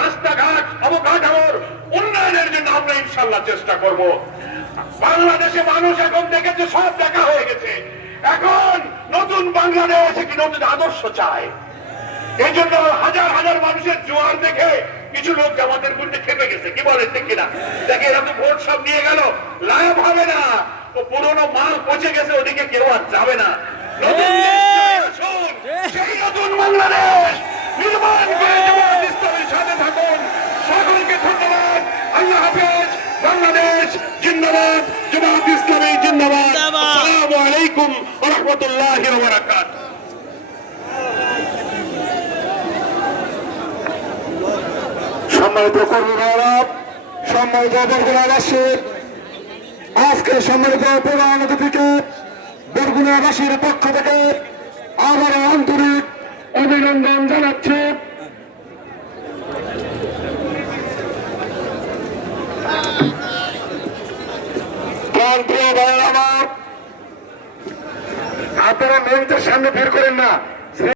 রাস্তাঘাট অবকাঠামোর উন্নয়নের জন্য আমরা ইনশাল্লাহ চেষ্টা করব। বাংলাদেশে মানুষ এখন দেখেছে, সব দেখা হয়ে গেছে। এখন নতুন বাংলাদেশ একটি নতুন আদর্শ চায়। এই জন্য হাজার হাজার মানুষের জোয়ার দেখে কিছু লোক আমাদের বিরুদ্ধে খেপে গেছে। কি বলেন ঠিক কিনা? দেখে এরা তো ভোট সব নিয়ে গেল, লাভ হবে না। ও পুরোনো মাল পচে গেছে, ওদিকে কেউ আর যাবে না। নতুন সেই নতুন বাংলাদেশ নির্মাণ করে জামাত ইসলামীর সাথে থাকুন। সকলকে ধন্যবাদ। আল্লাহ হাফেজ। বাংলাদেশ জিন্দাবাদ, জামাত ইসলামী জিন্দাবাদ। আসসালামু আলাইকুম ওয়া রাহমাতুল্লাহি ওয়া বারাকাতুহু। সম্মানিত কর্মীরা, সম্মানিত বরগুনাবাসী, আজকে সম্মানিত প্রধান অতিথিকে বরগুনাবাসীর পক্ষ থেকে আবার আন্তরিক অভিনন্দন জানাচ্ছি। প্রান্তীয় ভাইয়েরা আমার, আপনারা মঞ্চের সামনে ভিড় করেন না।